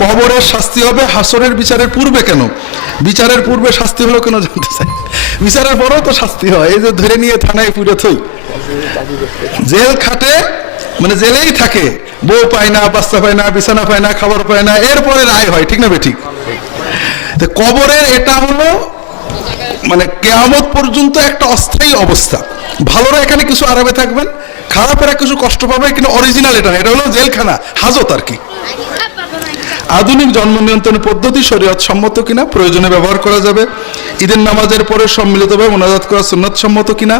কবরের শাস্তি হবে, হাসরের বিচারের পূর্বে কেন? বিচারের পূর্বে শাস্তি হলো কেন জানতে চাই? বিচারের পরেও তো শাস্তি হয়। এই যে ধরে নিয়ে থানায় পুরো থই। জেল খাটে মানে জেলেই থাকে। বউ পায় না, বাচ্চা পায় না, বিছানা পায় না, খাবার পায় না, এরপরে রায় হয়, ঠিক না বেঠিক কবরের এটা হলো মানে কেয়ামত পর্যন্ত একটা অস্থায়ী অবস্থা। ভালোরা এখানে কিছু আরামে থাকবেন, খারাপেরা কিছু কষ্ট পাবে, কিন্তু অরিজিনাল এটা না। এটা হলো জেলখানা, হাজত আর কি। আধুনিক জন্ম নিয়ন্ত্রণ পদ্ধতি শরীয়ত সম্মত কিনা, প্রয়োজনে ব্যবহার করা যাবে। ঈদের নামাজের পরে সম্মিলিতভাবে মোনাজাত করা সুন্নত সম্মত কিনা।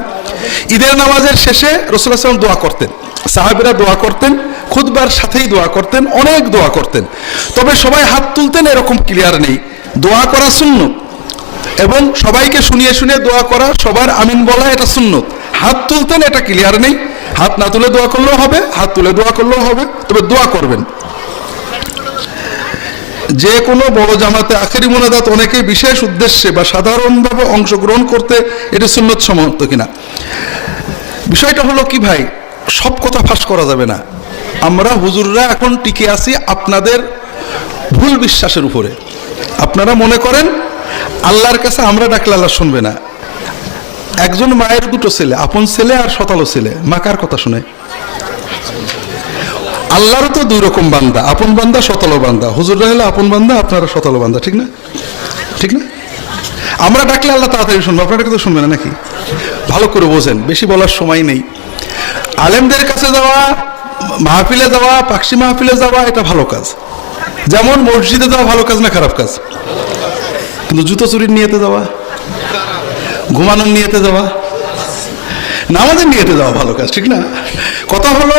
ঈদের নামাজের শেষে রসুল আসলাম দোয়া করতেন। সাহাবিরা দোয়া করতেন খুদবার সাথেই দোয়া করতেন, অনেক দোয়া করতেন। তবে সবাই হাত তুলতেন, এরকম ক্লিয়ার নেই। দোয়া করা শূন্য এবং সবাইকে শুনিয়ে শুনিয়ে দোয়া করা সবার আমিন বলা এটা সুন্নত। হাত তুলতেন, এটা ক্লিয়ার নেই। হাত না তুলে দোয়া করলেও হবে, হাত তুলে দোয়া করলেও হবে, তবে দোয়া করবেন। যে কোনো বড় জামাতে আখেরি মোনাজাত অনেকে বিশেষ উদ্দেশ্যে বা সাধারণভাবে অংশগ্রহণ করতে এটা সুন্নত সম্মত কিনা। বিষয়টা হলো কি ভাই? সব কথা ফাঁস করা যাবে না। আমরা হুজুররা এখন টিকে আছি আপনাদের ভুল বিশ্বাসের উপরে। আপনারা মনে করেন, আল্লাহর কাছে আমরা ডাকলে আল্লাহ শুনবে না। একজন মায়ের দুটো ছেলে, আপন ছেলে আর শতালো ছেলে, মা কার কথা শুনে? আল্লাহরও তো দুই রকম বান্দা, আপন বান্দা শতালো বান্দা। হুজুররা হলো আপন বান্দা, আপনারা শতালো বান্দা, ঠিক না? ঠিক না? আমরা ডাকলে আল্লাহ তাড়াতাড়ি শুনব, আপনারা কিন্তু শুনবে না নাকি? ভালো করে বোঝেন, বেশি বলার সময় নেই। আলেমদের কাছে যাওয়া, মাহফিলে যাওয়া, পাকশি মাহফিলে যাওয়া, এটা ভালো কাজ। যেমন মসজিদে যাওয়া ভালো কাজ না খারাপ কাজ? কিন্তু জুতো চুরির নিয়েতে যাওয়া, ঘুমানোর নিয়েতে যাওয়া, নামাজের নিয়েতে যাওয়া ভালো কাজ, ঠিক না? কথা হলো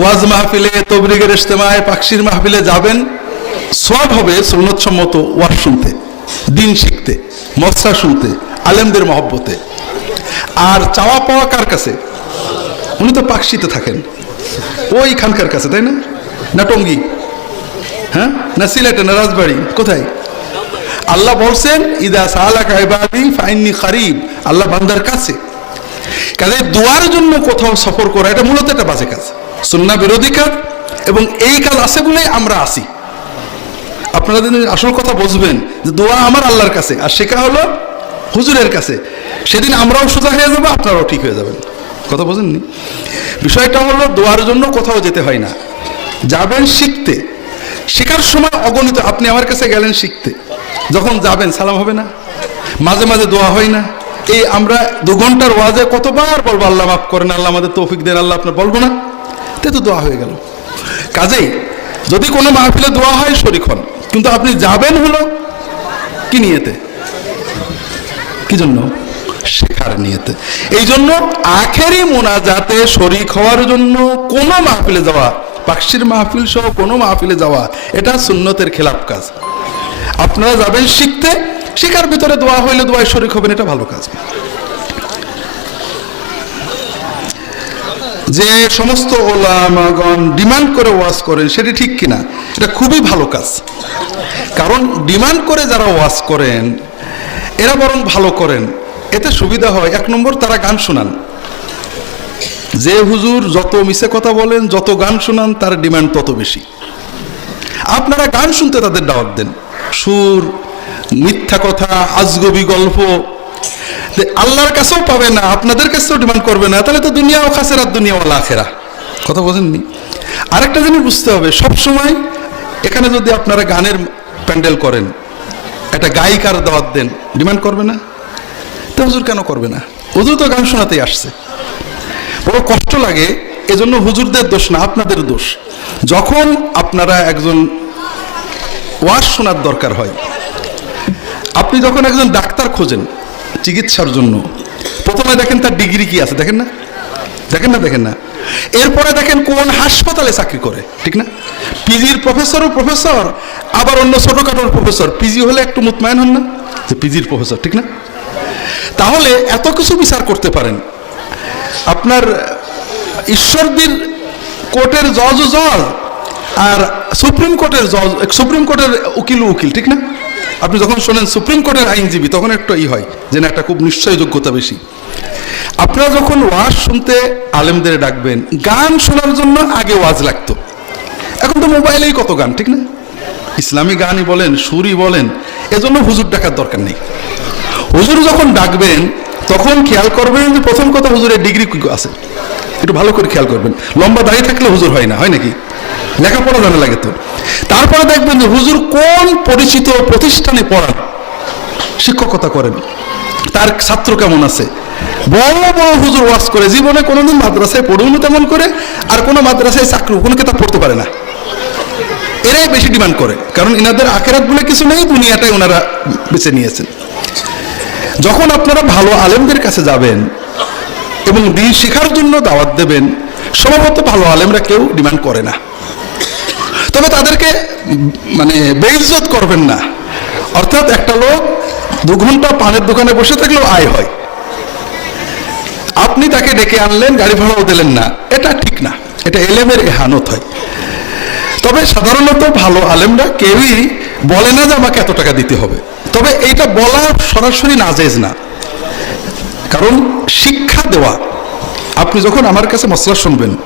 ওয়াজ মাহফিলে তবরিগের ইস্তেমায় পাকশির মাহফিলে যাবেন সব হবে সুন্নত সম্মত ওয়াজ শুনতে, দিন শিখতে মশরা শুনতে, আলেমদের মহব্বতে। আর চাওয়া পাওয়া কার কাছে? উনি তো পাকশিতে থাকেন। ওইখানকার কাছে, তাই না? না টঙ্গি? হ্যাঁ? না সিলেটে, না রাজবাড়ি? কোথায়? আল্লাহ বলছেন, ইদা সালাকা ইবাদি ফাইননি খারিব। আল্লাহ বান্দার কাছে। কাজে দোয়ার জন্য কোথাও সফর করা, এটা মূলত একটা বাজে কাজ। সুন্না বিরোধী কাজ এবং এই কাজ আছে বলেই আমরা আসি আপনারা যদি আসল কথা বুঝবেন যে দোয়া আমার আল্লাহর কাছে, আর শেখা হলো হুজুরের কাছে। সেদিন আমরাও সোজা হয়ে যাব, আপনারাও ঠিক হয়ে যাবেন। কথা বোঝেননি? বিষয়টা হলো দোয়ার জন্য কোথাও যেতে হয় না। যাবেন শিখতে। শেখার সময় অগণিত, আপনি আমার কাছে গেলেন শিখতে। যখন যাবেন, সালাম হবে না। মাঝে মাঝে দোয়া হয় না। এই আমরা দু ঘণ্টার ওয়াজে কতবার বলব, আল্লাহ মাফ করেন, আল্লাহ আমাদের তৌফিক দেন, আল্লাহ আপনার বলব না। তে তো দোয়া হয়ে গেল। কাজেই যদি কোনো মাহফিলে দোয়া হয়, শরিক হন। কিন্তু আপনি যাবেন হলো কি নিয়েতে? কি জন্য? শেখার নিয়েতে। এই জন্য আখেরি মোনাজাতে শরিক হওয়ার জন্য কোনো মাহফিলে যাওয়া পাকশির মাহফিল সহ কোনো মাহফিলে যাওয়া, এটা সুন্নতের খেলাপ কাজ। আপনারা যাবেন শিখতে, শেখার ভিতরে দোয়া হইলে দোয়ায় শরিক হবেন, এটা ভালো কাজ। যে সমস্ত ওলামাগণ ডিমান্ড করে ওয়াজ করেন, সেটি ঠিক কিনা? এটা খুবই ভালো কাজ। কারণ ডিমান্ড করে যারা ওয়াজ করেন, এরা বরং ভালো করেন। এতে সুবিধা হয়। এক নম্বর, তারা গান শোনান। যে হুজুর যত মিছে কথা বলেন, যত গান শোনান, তার ডিমান্ড তত বেশি। আপনারা গান শুনতে তাদের দাওয়াত দেন। সুর, মিথ্যা কথা, আজগবি গল্প আল্লাহর কাছেও পাবে না, আপনাদের কাছেও ডিমান্ড করবে না, তাহলে তো দুনিয়াও খাসের আর দুনিয়াওয়ালা আখেরা কথা বোঝেননি? আরেকটা জিনিস বুঝতে হবে সব সময় এখানে যদি আপনারা গানের প্যান্ডেল করেন, একটা গায়িকার দাওয়াত দেন ডিমান্ড করবে না? তো হুজুর কেন করবে না? হুজুর তো গান শোনাতেই আসছে। বড় কষ্ট লাগে, এজন্য হুজুরদের দোষ না, আপনাদের দোষ। যখন আপনারা একজন ওয়াজ শোনার দরকার হয়, আপনি যখন একজন ডাক্তার খোঁজেন চিকিৎসার জন্য। প্রথমে দেখেন তার ডিগ্রি কি আছে, দেখেন না? দেখেন না দেখেন না। এরপরে দেখেন কোন হাসপাতালে চাকরি করে, ঠিক না? পিজির প্রফেসরও প্রফেসর, আবার অন্য ছোটখাটোর প্রফেসর। পিজি হলে একটু মুতমায়ন হন না, যে পিজির প্রফেসর, ঠিক না? তাহলে এত কিছু বিচার করতে পারেন। আপনার ঈশ্বরদীর কোর্টের জজ জজ, আর সুপ্রিম কোর্টের জজ, সুপ্রিম কোর্টের উকিল উকিল, ঠিক না? আপনি যখন শোনেন সুপ্রিম কোর্টের আইনজীবী, তখন একটু ই হয় যে না, একটা খুব নিশ্চয় যোগ্যতা বেশি। আপনারা যখন ওয়াজ শুনতে আলেমদের ডাকবেন, গান শোনার জন্য আগে ওয়াজ লাগতো। এখন তো মোবাইলেই কত গান, ঠিক না? ইসলামী গানই বলেন, সুরই বলেন, এজন্য হুজুর ডাকার দরকার নেই। হুজুর যখন ডাকবেন, তখন খেয়াল করবেন যে প্রথম কথা হুজুরের ডিগ্রি আছে। একটু ভালো করে খেয়াল করবেন। লম্বা দাঁড়িয়ে থাকলে হুজুর হয় না, হয় নাকি? লেখাপড়া জানা লাগে তো। তারপরে দেখবেন যে হুজুর কোন পরিচিত প্রতিষ্ঠানে পড়ান? শিক্ষকতা করেন। তার ছাত্র কেমন আছে? বড় বড় হুজুর ওয়াজ করে। জীবনে কোনোদিন মাদ্রাসায় পড়ুন তেমন করে, আর কোনো মাদ্রাসায় চাকরি কোনো কেতাব পড়তে পারে না। এরাই বেশি ডিমান্ড করে। কারণ এনাদের আখেরাত বলে কিছু নেই, দুনিয়াটাই ওনারা বেছে নিয়েছেন। যখন আপনারা ভালো আলেমদের কাছে যাবেন এবং দিন শেখার জন্য দাওয়াত দেবেন সম্ভবত ভালো আলেমরা কেউ ডিমান্ড করে না। তবে তাদেরকে মানে বেইজ্জত করবেন না। অর্থাৎ একটা লোক দু ঘণ্টা পানের দোকানে বসে থাকলেও আয় হয়। আপনি তাকে ডেকে আনলেন, গাড়ি ভাড়াও দিলেন না। এটা ঠিক না। এটা এলেমের এহানত হয়। তবে সাধারণত ভালো আলেমরা কেউই বলে না যে আমাকে এত টাকা দিতে হবে। তবে এইটা বলা সরাসরি নাজেজ না। কারণ শিক্ষা দেওয়া। আপনি যখন আমার কাছে মশলা শুনবেন,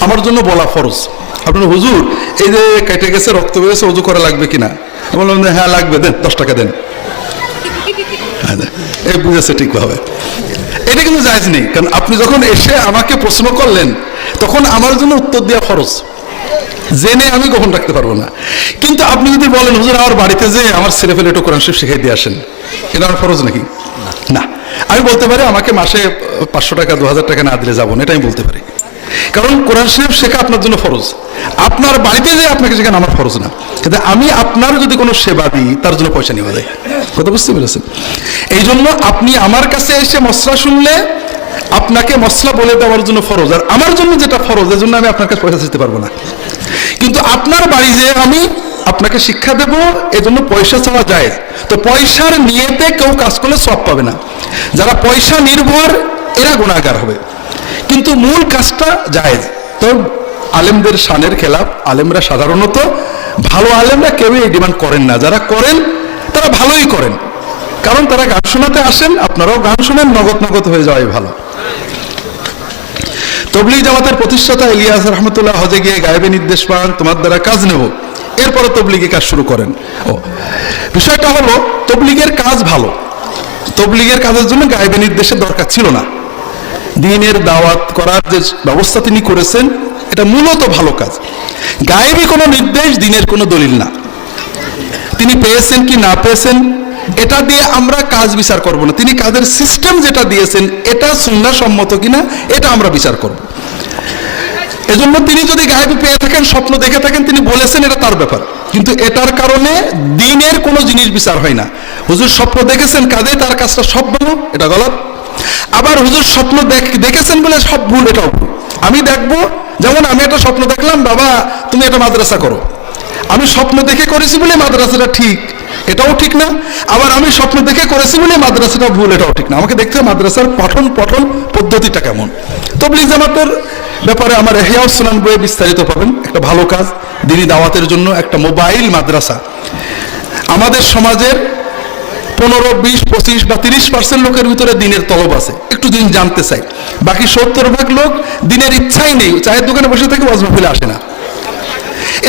আমার জন্য বলা ফরজ। আপনার হুজুর এই যে কেটে গেছে রক্ত বেরোছে উজু করা লাগবে কিনা? বললাম যে হ্যাঁ লাগবে দেন দশ টাকা দেন। হ্যাঁ, এই বুঝেছে ঠিকভাবে এটা কিন্তু জায়জ নেই কারণ আপনি যখন এসে আমাকে প্রশ্ন করলেন তখন আমার জন্য উত্তর দেওয়া খরচ জেনে আমি গোপন রাখতে পারব না। কিন্তু আপনি যদি বলেন হুজুর আমার বাড়িতে যে আমার ছেলে ফেলে একটু কোরআন শরীফ শিখাই দিয়ে আসেন এটা আমার ফরজ নাকি? না। আমি বলতে পারি আমাকে মাসে পাঁচশো টাকা দু হাজার টাকা না দিলে যাব না এটা আমি বলতে পারি। কারণ কোরআন শরীফ শেখা আপনার জন্য ফরজ। আপনার বাড়িতে যে আপনাকে শেখানো আমার ফরজ না। কিন্তু আমি আপনার যদি কোনো সেবা দিই, তার জন্য পয়সা নেওয়া যায়। কথা বুঝতে পেরেছেন? এই জন্য আপনি আমার কাছে এসে মশলা শুনলে আপনাকে মশলা বলে দেওয়ার জন্য ফরজ। আর আমার জন্য যেটা ফরজ এর জন্য আমি আপনার কাছে পয়সা দিতে পারব না। কিন্তু আপনার বাড়ি যে আমি আপনাকে শিক্ষা দেব, এজন্য পয়সা চাওয়া যায়। তো পয়সার নিয়েতে কেউ কাজ করলে সব পাবে না। যারা পয়সা নির্ভর, এরা গুণাগার হবে। কিন্তু মূল কাজটা যায় তো আলেমদের শানের খেলাফ, আলেমরা সাধারণত ভালো আলেমরা কেউই এই ডিমান্ড করেন না। যারা করেন, তারা ভালোই করেন। কারণ তারা গান শোনাতে আসেন, আপনারাও গান শোনেন, নগদ নগদ হয়ে যাওয়াই ভালো। তবলিগ জামাতের প্রতিষ্ঠাতা ইলিয়াস রহমতুল্লাহ হজে গিয়ে গায়েবে নির্দেশ পান, তোমার দ্বারা কাজ নেব। এরপরে তবলিগে কাজ শুরু করেন। ও, বিষয়টা হলো, তবলিগের কাজ ভালো। তবলিগের কাজের জন্য গায়েবে নির্দেশের দরকার ছিল না। দিনের দাওয়াত করার যে ব্যবস্থা তিনি করেছেন, এটা মূলত ভালো কাজ। গায়েবী কোনো নির্দেশ, দিনের কোনো দলিল না। তিনি পেয়েছেন কি না পেয়েছেন, এটা দিয়ে আমরা কাজ বিচার করব না। তিনি কাজের সিস্টেম যেটা দিয়েছেন, এটা সুন্না সম্মত কিনা, এটা আমরা বিচার করব। এজন্য তিনি যদি গায়েবী পেয়ে থাকেন, স্বপ্ন দেখে থাকেন, তিনি বলেছেন এটা তার ব্যাপার। কিন্তু এটার কারণে দিনের কোনো জিনিস বিচার হয় না। হুজুর স্বপ্ন দেখেছেন কাজে তার কাজটা সব ভালো, এটা গলত। আবার হুজুর স্বপ্ন দেখ- দেখেছেন বলে সব ভুল এটাও আমি দেখব, যেমন আমি একটা স্বপ্ন দেখলাম, বাবা, তুমি একটা মাদ্রাসা করো। আমি স্বপ্ন দেখে করেছি বলে মাদ্রাসাটা ঠিক, এটাও ঠিক না। আবার আমি স্বপ্ন দেখে করেছি বলে মাদ্রাসাটা ভুল, এটাও ঠিক না। আমাকে দেখতে মাদ্রাসার পঠন পঠন পদ্ধতিটা কেমন। তবলিগ জামাতের ব্যাপারে আমার এহিয়াও সুনান বইয়ে বিস্তারিত পাবেন। একটা ভালো কাজ, দিনী দাওয়াতের জন্য একটা মোবাইল মাদ্রাসা। আমাদের সমাজের পনেরো, বিশ, পঁচিশ বা তিরিশ পার্সেন্ট লোকের ভিতরে দিনের তলব আছে। একটু দিন জানতে চাই। বাকি সত্তর ভাগ লোক দিনের ইচ্ছাই নেই। চায়ের দোকানে বসে থেকে ওয়াজ মাহফিলে আসে না।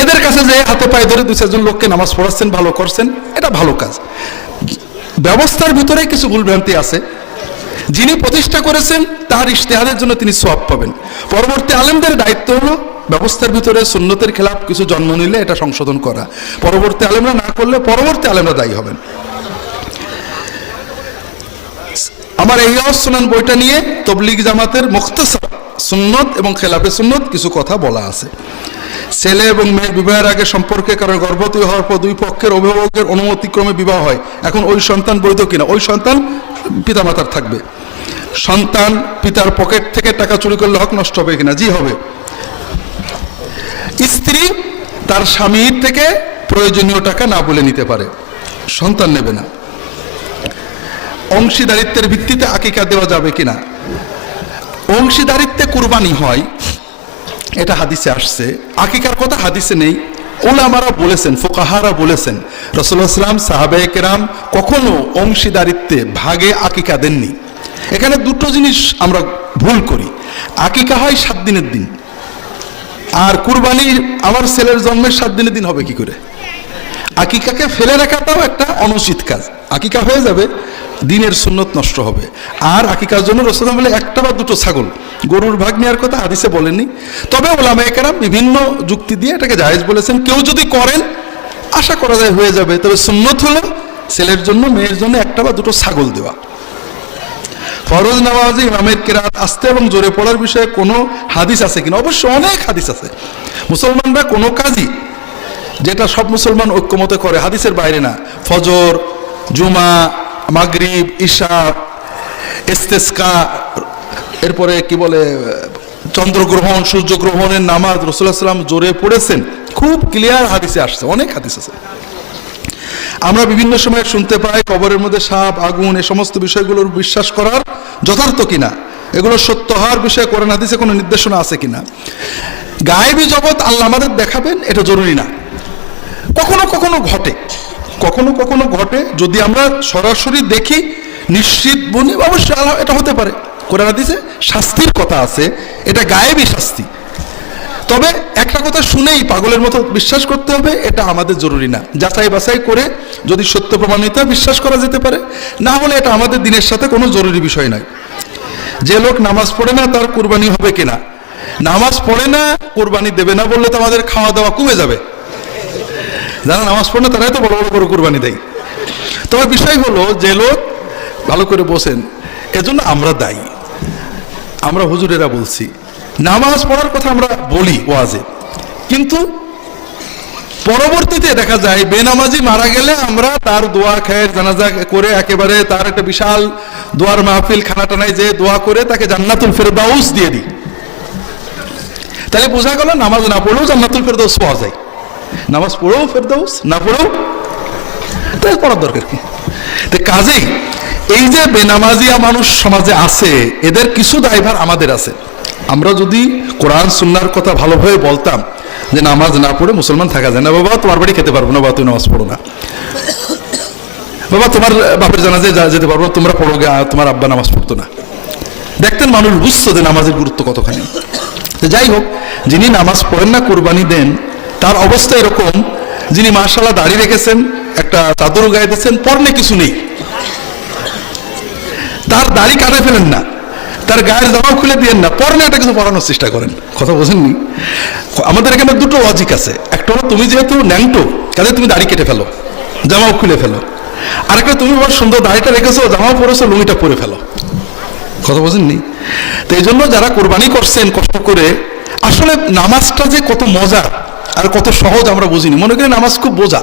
এদের কাছে যে হাতে পায়ে ধরে দু চারজন লোককে নামাজ পড়াচ্ছেন, ভালো করছেন, এটা ভালো কাজ। ব্যবস্থার ভিতরে কিছু ভুলভ্রান্তি আছে। যিনি প্রতিষ্ঠা করেছেন তার ইশতেহারের জন্য তিনি সোয়াব পাবেন। পরবর্তী আলেমদের দায়িত্ব হলো ব্যবস্থার ভিতরে সুন্নতের খেলাফ কিছু জন্ম নিলে এটা সংশোধন করা। পরবর্তী আলেমরা না করলে পরবর্তী আলেমরা দায়ী হবেন। আমার এই সুনান বইটা নিয়ে তবলিগ জামাতের মুক্তসর সুন্নত এবং খেলাফে সুন্নত কিছু কথা বলা আছে। ছেলে এবং মেয়ে বিবাহের আগে সম্পর্কে কারণ গর্ভবতী হওয়ার পর দুই পক্ষের অভিভাবকের অনুমতিক্রমে বিবাহ হয়। এখন ওই সন্তান বৈধ কিনা? ওই সন্তান পিতামাতার থাকবে। সন্তান পিতার পকেট থেকে টাকা চুরি করলে হক নষ্ট হবে কিনা? জি হবে। স্ত্রী তার স্বামীর থেকে প্রয়োজনীয় টাকা না বলে নিতে পারে। সন্তান নেবে না। অংশীদারিত্বের ভিত্তিতে আকিকা দেওয়া যাবে কিনা? অংশীদারিত্বে কুরবানি হয়, এটা হাদিসে আসছে। আকিকার কথা হাদিসে নেই। ওলামারা বলেছেন, ফোকাহারা বলেছেন রসুল্লাহ ইসলাম সাহাবে কেরাম কখনো অংশীদারিত্বে ভাগে আকিকা দেননি। এখানে দুটো জিনিস আমরা ভুল করি। আকিকা হয় সাত দিনের দিন। আর কুরবানি আমার ছেলের জন্মের সাত দিনের দিন হবে কি করে? আকিকাকে ফেলে রাখাটাও একটা অনুচিত কাজ। আকিকা হয়ে যাবে দিনের সুন্নত নষ্ট হবে। আর আকিকার জন্য রসুলাম বলে, একটা বা দুটো ছাগল, গরুর ভাগ নেওয়ার কথা হাদিসে বলেননি। তবে ওলামা একরাম বিভিন্ন যুক্তি দিয়ে এটাকে জায়েজ বলেছেন। কেউ যদি করেন, আশা করা যায় হয়ে যাবে। তবে সুন্নত হলো ছেলের জন্য, মেয়ের জন্য একটা বা দুটো ছাগল দেওয়া। ফরজ নামাজে ইমামের কেরাত আসতে এবং জোরে পড়ার বিষয়ে কোনো হাদিস আছে কিনা? অবশ্য অনেক হাদিস আছে। মুসলমানরা কোনো কাজই যেটা সব মুসলমান ঐক্যমতে করে, হাদিসের বাইরে না। ফজর, জুমা মাগরিব, ঈশা, ইস্তেস্কা, এরপরে কি বলে, চন্দ্রগ্রহণ, সূর্যগ্রহণের নামাজ রসুল্লাহ সাল্লাম জোরে পড়েছেন। খুব ক্লিয়ার হাদিসে আসছে, অনেক হাদিস আছে। আমরা বিভিন্ন সময় শুনতে পাই কবরের মধ্যে সাপ, আগুন, এ সমস্ত বিষয়গুলোর বিশ্বাস করার যথার্থ কিনা, এগুলো সত্য হওয়ার বিষয়ে কোরআন হাদিসে কোনো নির্দেশনা আছে কিনা। গায়েবী জগৎ আল্লাহ আমাদের দেখাবেন, এটা জরুরি না। কখনো কখনো ঘটে। কখনো কখনো ঘটে, যদি আমরা সরাসরি দেখি, নিশ্চিত বনি, অবশ্যই আল্লাহ এটা হতে পারে। কোরআন হাদিসে শাস্তির কথা আছে, এটা গায়েবী শাস্তি। তবে একটা কথা শুনেই পাগলের মতো বিশ্বাস করতে হবে, এটা আমাদের জরুরি না। যাচাই বাছাই করে যদি সত্য প্রমাণিত বিশ্বাস করা যেতে পারে, না হলে এটা আমাদের দিনের সাথে কোনো জরুরি বিষয় নয়। যে লোক নামাজ পড়ে না, তার কোরবানি হবে কিনা? নামাজ পড়ে না, কোরবানি দেবে না বললে তো আমাদের খাওয়া দাওয়া কমে যাবে। যারা নামাজ পড়ে না, তারাই তো বড় বড় করে কুরবানি দেয়। তবে বিষয় হলো, যে লোক ভালো করে বসেন এজন্য আমরা দায়ী। আমরা হুজুরেরা বলছি, নামাজ পড়ার কথা আমরা বলি ওয়াজে, কিন্তু পরবর্তীতে দেখা যায়, বেনামাজি মারা গেলে আমরা তার দোয়া খায়ের জানাজা করে একেবারে তার একটা বিশাল দোয়ার মাহফিল খানা টানায় যে দোয়া করে তাকে জান্নাতুল ফেরদাউস দিয়ে দিই। তাহলে বোঝা গেল নামাজ না পড়লেও জান্নাতুল ফেরদাউস পাওয়া যায়। নামাজ পড়েও ফেরদাউস না পড়েও? তাই পড়ার দরকার কি? কাজেই এই যে বেনামাজিয়া মানুষ সমাজে আছে এদের কিছু দায়ভার আমাদের আছে। আমরা যদি কোরআন সুন্নার কথা ভালোভাবে বলতাম যে নামাজ না পড়ে মুসলমান থাকা যায় না বাবা তোমার বাড়ি খেতে পারব না বাবা তুমি নামাজ পড়ো না। বাবা তোমার বাপের জানাজে যা- যেতে পারব না, তোমরা পড়ো তোমার আব্বা নামাজ পড়তো না। দেখতেন মানুষ বুঝতো যে নামাজের গুরুত্ব কতখানি। যাই হোক যিনি নামাজ পড়েন না কোরবানি দেন তার অবস্থা এরকম, যিনি মার্শাল্লাহ দাঁড়িয়ে রেখেছেন, একটা চাদর গায়ে দিচ্ছেন পরনে কিছু নেই। তার দাড়ি কাটে ফেলেন না। তার গায়ের জামাও খুলে দিয়েন না। পরনে একটা কিছু পরানোর চেষ্টা করেন। কথা বোঝেননি? আমাদের এখানে দুটো লজিক আছে। একটা হলো তুমি যেহেতু ন্যাংটো কাজে তুমি দাড়ি কেটে ফেলো, জামাও খুলে ফেলো। আরেকটা, তুমি বড় সুন্দর দাড়িটা রেখেছো, জামাও পরেছো, লুঙ্গিটা পরে ফেলো। কথা বোঝেননি? তো এই জন্য যারা কোরবানি করছেন, কষ্ট করে, আসলে নামাজটা যে কত মজা আর কত সহজ আমরা বুঝিনি। মনে করি নামাজ খুব বোঝা।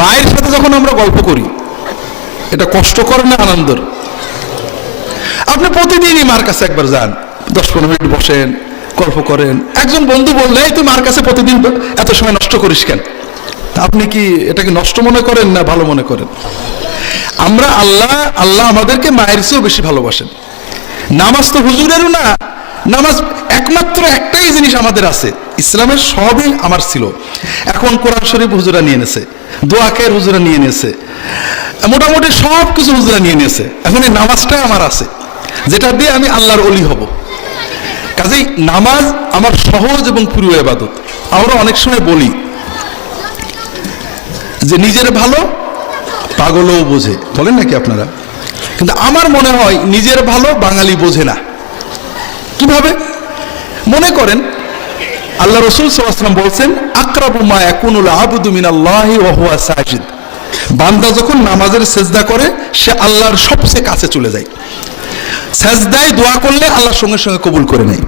মায়ের সাথে যখন আমরা গল্প করি, এটা কষ্টকর না আনন্দর? আপনি প্রতিদিনই মার কাছে একবার যান, দশ পনেরো মিনিট বসেন, গল্প করেন। একজন বন্ধু বললে তুই মার কাছে প্রতিদিন এত সময় নষ্ট করিস কেন? আপনি কি এটাকে নষ্ট মনে করেন না ভালো মনে করেন? আমরা আল্লাহ আল্লাহ আমাদেরকে মায়ের চেয়েও বেশি ভালোবাসেন। নামাজ তো হুজুরেরও না নামাজ একমাত্র একটাই জিনিস আমাদের আছে। ইসলামের সবই আমার ছিল। এখন কোরআন শরীফ হুজুরা নিয়ে নেছে। দোয়াকের হুজুরা নিয়ে নিয়েছে মোটামুটি সব কিছু হুজুরা নিয়ে নিয়েছে এখন এই নামাজটাই আমার আছে। যেটা দিয়ে আমি আল্লাহর অলি হব। কাজেই নামাজ আমার সহজ এবং প্রিয় এবাদত আমরা অনেক সময় বলি যে নিজের ভালো পাগলও বোঝে। বলেন নাকি আপনারা? কিন্তু আমার মনে হয় নিজের ভালো বাঙালি বোঝে না। কীভাবে? মনে করেন, আল্লাহ রসুল সাল্লাম বলছেন, আকরাবু মা ইয়াকুনুল আবদু মিনাল্লাহি ওয়া হুয়া সাজিদ। বান্দা যখন নামাজের সেজদা করে, সে আল্লাহর সবচেয়ে কাছে চলে যায়। সেজদায় দোয়া করলে আল্লাহর সঙ্গে সঙ্গে কবুল করে নেয়।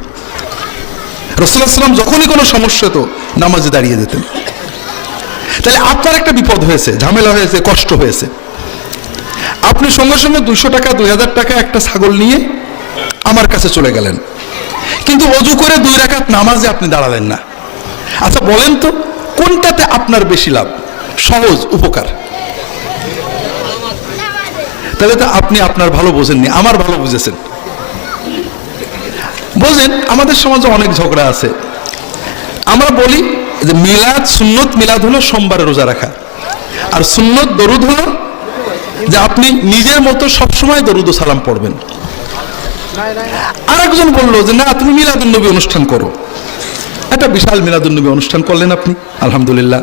রসুল্লাহ সাল্লাম যখনই কোনো সমস্যা হতো, নামাজে দাঁড়িয়ে যেতেন। তাহলে আপনার একটা বিপদ হয়েছে, ঝামেলা হয়েছে, কষ্ট হয়েছে। আপনি সঙ্গে সঙ্গে দুশো টাকা, দুই হাজার টাকা একটা ছাগল নিয়ে আমার কাছে চলে গেলেন। কিন্তু অজু করে দুই রাকাত নামাজে আপনি দাঁড়ালেন না। আচ্ছা বলেন তো, কোনটাতে আপনার বেশি লাভ? সহজ, উপকার? তাহলে তো আপনি আপনার ভালো বোঝেননি, আমার ভালো বুঝেছেন। বোঝেন, আমাদের সমাজে অনেক ঝগড়া আছে। আমরা বলি যে মিলাদ সুন্নত, মিলাদ হলো সোমবারে রোজা রাখা। আর সুন্নত, দরুদ হলো যে আপনি নিজের মতো সবসময় দরুদ সালাম পড়বেন। আর একজন বলল যে, না, তুমি মিলাদুন্নবী অনুষ্ঠান করো। একটা বিশাল মিলাদুন্নবী অনুষ্ঠান করলেন আপনি, আলহামদুলিল্লাহ।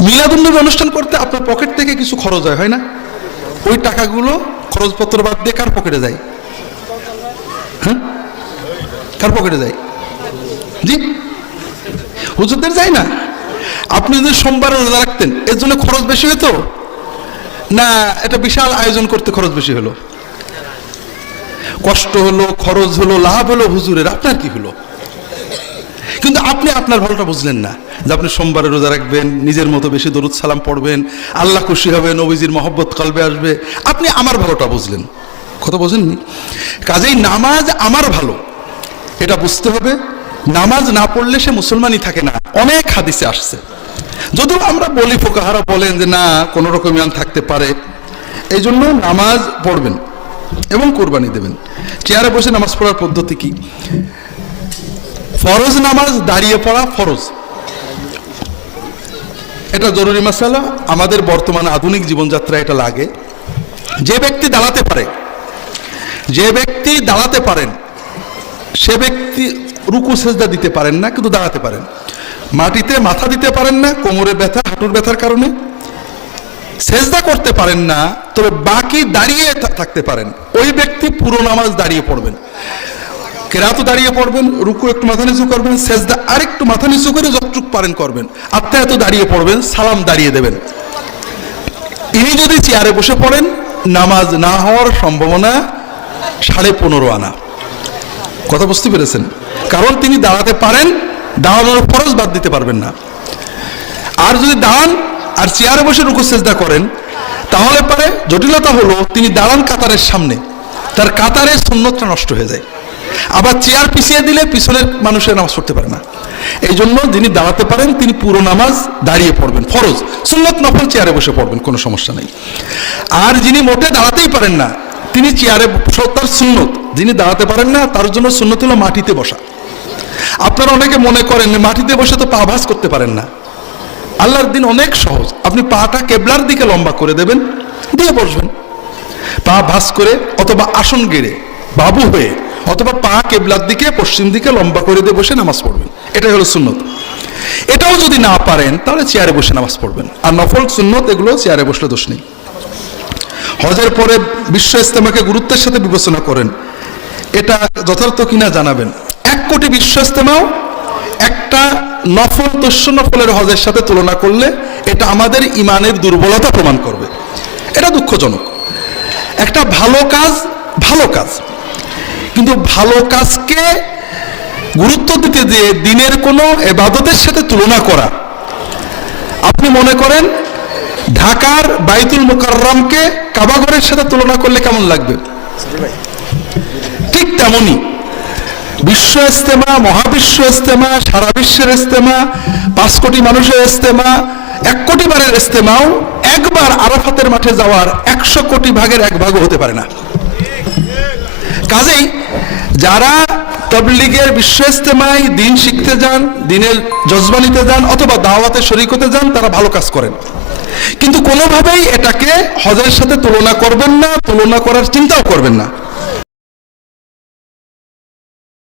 মিলাদুন্নবী অনুষ্ঠান করতে আপনার পকেট থেকে কিছু খরচ হয় হয় না? ওই টাকাগুলো খরচপত্র বাদ দিয়ে কার পকেটে যায়? হ্যাঁ? কার পকেটে যায়? জি? হুজুরদের যায় না? আপনি যদি সোমবার রোজা রাখতেন, এর জন্য খরচ বেশি হতো? না, এটা বিশাল আয়োজন করতে খরচ বেশি হলো। কষ্ট হলো, খরচ হলো, লাভ হলো, হুজুরের, আপনার কি হলো? কিন্তু আপনি আপনার ভালোটা বুঝলেন না যে আপনি সোমবারে রোজা রাখবেন, নিজের মতো বেশি দরুদ সালাম পড়বেন, আল্লাহ খুশি হবে, নবীজির মহব্বত কলবে আসবে। আপনি আমার ভালোটা বুঝলেন। কথা বোঝেননি? কাজেই নামাজ আমার ভালো। এটা বুঝতে হবে, নামাজ না পড়লে সে মুসলমানই থাকে না। অনেক হাদিসে আসছে। যদিও আমরা বলি, ফোকাহারা বলেন যে না, কোনো রকম থাকতে পারে। এই জন্য নামাজ পড়বেন। এবং কোরবানি দেবেন। চেয়ারে বসে নামাজ পড়ার পদ্ধতি কি? ফরজ নামাজ, দাঁড়িয়ে পড়া ফরজ। এটা জরুরি মশালা আমাদের বর্তমান আধুনিক জীবনযাত্রায় এটা লাগে। যে ব্যক্তি দাঁড়াতে পারে, যে ব্যক্তি দাঁড়াতে পারেন, সে ব্যক্তি রুকু, সেজদা দিতে পারেন না, কিন্তু দাঁড়াতে পারেন। মাটিতে মাথা দিতে পারেন না, কোমরে ব্যথা, হাঁটুর ব্যথার কারণে। সেজদা করতে পারেন না, তবে বাকি দাঁড়িয়ে থাকতে পারেন। ওই ব্যক্তি পুরো নামাজ দাঁড়িয়ে পড়বেন। কেরাতও দাঁড়িয়ে পড়বেন, রুকু একটু মাথা নিচু করবেন, সেজদা আরেকটু মাথা নিচু করে যতটুক পারেন করবেন। আত্মা আত্মায়াত দাঁড়িয়ে পড়বেন, সালাম দাঁড়িয়ে দেবেন। ইনি যদি চেয়ারে বসে পড়েন, নামাজ না হওয়ার সম্ভাবনা সাড়ে পনেরো আনা। কথা বুঝতে পেরেছেন? কারণ তিনি দাঁড়াতে পারেন, দাঁড়ানোর ফরজ বাদ দিতে পারবেন না। আর যদি দাঁড়ান আর চেয়ারে বসে রুকু সেজদা করেন, তাহলে পারে জটিলতা হলো তিনি দাঁড়ান কাতারের সামনে, তার কাতারে সুন্নতটা নষ্ট হয়ে যায়। আবার চেয়ার পিছিয়ে দিলে পিছনের মানুষের নামাজ পড়তে পারে না। এই জন্য যিনি দাঁড়াতে পারেন, তিনি পুরো নামাজ দাঁড়িয়ে পড়বেন, ফরজ। সুন্নত নফল চেয়ারে বসে পড়বেন, কোনো সমস্যা নেই। আর যিনি মোটে দাঁড়াতেই পারেন না, তিনি চেয়ারে তার সুন্নত। যিনি দাঁড়াতে পারেন না, তার জন্য সুন্নত হলো মাটিতে বসা। আপনারা অনেকে মনে করেন মাটিতে বসে তো পা ভাস করতে পারেন না। আল্লাহর দিন অনেক সহজ। আপনি পাটা কেবলার দিকে লম্বা করে দেবেন, দিয়ে বসবেন। পা ভাস করে অথবা আসন গেড়ে বাবু হয়ে অথবা পা কেবলার দিকে, পশ্চিম দিকে লম্বা করে দিয়ে বসে নামাজ পড়বেন। এটাই হলো সুন্নত। এটাও যদি না পারেন, তাহলে চেয়ারে বসে নামাজ পড়বেন। আর নফল সুন্নত, এগুলো চেয়ারে বসলে দোষ নেই। হজের পরে বিশ্ব ইস্তেমাকে গুরুত্বের সাথে বিবেচনা করেন। এটা যথার্থ কিনা জানাবেন। এক কোটি বিশ্ব ইস্তেমাও একটা নফল তস্য নফলের হজের সাথে তুলনা করলে এটা আমাদের ইমানের দুর্বলতা প্রমাণ করবে। এটা দুঃখজনক। একটা ভালো কাজ ভালো কাজ। কিন্তু ভালো কাজকে গুরুত্ব দিতে যে দিনের কোনো এবাদতের সাথে তুলনা করা। আপনি মনে করেন ঢাকার বাইতুল মুকাররমকে কাবাঘরের সাথে তুলনা করলে কেমন লাগবে? ঠিক তেমনই। বিশ্ব ইস্তেমা মহাবিশ্ব ইস্তেমা সারা বিশ্বের ইস্তেমা, পাঁচ কোটি মানুষের ইস্তেমা, এক কোটি বারের ইস্তেমাও একবার আরাফাতের মাঠে যাওয়ার একশো কোটি ভাগের এক ভাগও হতে পারে না। কাজেই যারা তবলিগের বিশ্ব ইস্তেমায় দিন শিখতে যান, দিনের জজবানিতে যান অথবা দাওয়াতে শরিক হতে যান, তারা ভালো কাজ করেন। কিন্তু কোনোভাবেই এটাকে হজের সাথে তুলনা করবেন না, তুলনা করার চিন্তাও করবেন না।